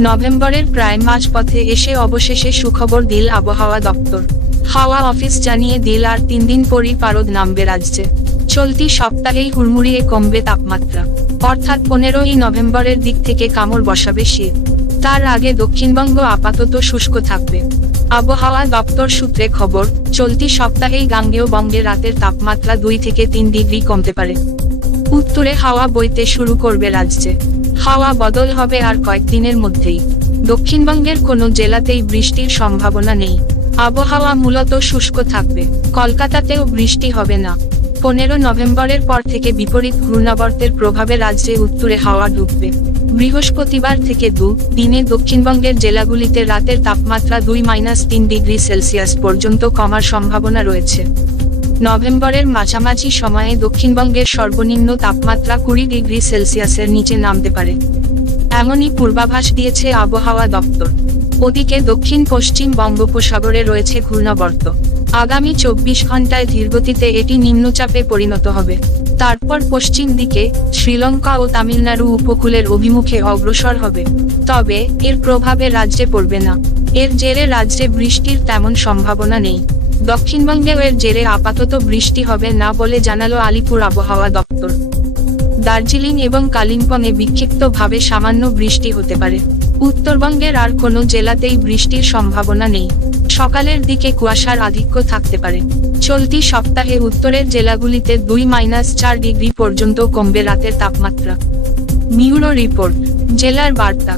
নভেম্বরের প্রায় মাঝপথে এসে অবশেষে সুখবর দিল আবহাওয়া দপ্তর। হাওয়া অফিস জানিয়ে দিল আর তিন দিন পরই পারদ নামবে রাজ্যে। চলতি সপ্তাহেই হুড়মুড়িয়ে কমবে তাপমাত্রা। অর্থাৎ পনেরোই নভেম্বরের দিক থেকে কামড় বসাবে শীত। তার আগে দক্ষিণবঙ্গ আপাতত শুষ্ক থাকবে। আবহাওয়া দপ্তর সূত্রে খবর, চলতি সপ্তাহেই গাঙ্গেয় বঙ্গে রাতের তাপমাত্রা দুই থেকে তিন ডিগ্রি কমতে পারে। উত্তরে হাওয়া বইতে শুরু করবে রাজ্যে। হাওয়া বদল হবে আর কয়েকদিনের মধ্যেই। দক্ষিণবঙ্গের কোনো জেলাতেই বৃষ্টির সম্ভাবনা নেই। আবহাওয়া মূলত শুষ্ক থাকবে। কলকাতাতেও বৃষ্টি হবে না। পনেরো নভেম্বরের পর থেকে বিপরীত ঘূর্ণাবর্তের প্রভাবে রাজ্যে উত্তরে হাওয়া ডুববে। বৃহস্পতিবার থেকে দু, দিনে দক্ষিণবঙ্গের জেলাগুলিতে রাতের তাপমাত্রা দুই মাইনাস তিন ডিগ্রি সেলসিয়াস পর্যন্ত কমার সম্ভাবনা রয়েছে। নভেম্বরের মাঝামাঝি সময়ে দক্ষিণবঙ্গের সর্বনিম্ন তাপমাত্রা কুড়ি ডিগ্রি সেলসিয়াসের নিচে নামতে পারে। এমনই পূর্বাভাস দিয়েছে আবহাওয়া দপ্তর। ওদিকে দক্ষিণ পশ্চিম বঙ্গোপসাগরে রয়েছে ঘূর্ণাবর্ত। আগামী চব্বিশ ঘন্টায় ধীরগতিতে এটি নিম্নচাপে পরিণত হবে। তারপর পশ্চিম দিকে শ্রীলঙ্কা ও তামিলনাড়ু উপকূলের অভিমুখে অগ্রসর হবে। তবে এর প্রভাবে রাজ্যে পড়বে না। এর জেরে রাজ্যে বৃষ্টির তেমন সম্ভাবনা নেই। দক্ষিণবঙ্গেও এর জেরে আপাতত বৃষ্টি হবে না বলে জানালো আলিপুর আবহাওয়া দপ্তর। দার্জিলিং এবং কালিম্পংয়ে বিক্ষিপ্তভাবে সামান্য বৃষ্টি হতে পারে। উত্তরবঙ্গের আর কোনো জেলাতেই বৃষ্টির সম্ভাবনা নেই। সকালের দিকে কুয়াশার আধিক্য থাকতে পারে। চলতি সপ্তাহে উত্তরের জেলাগুলিতে দুই মাইনাস চার ডিগ্রি পর্যন্ত কমবে রাতের তাপমাত্রা। মিউরো রিপোর্ট, জেলার বার্তা।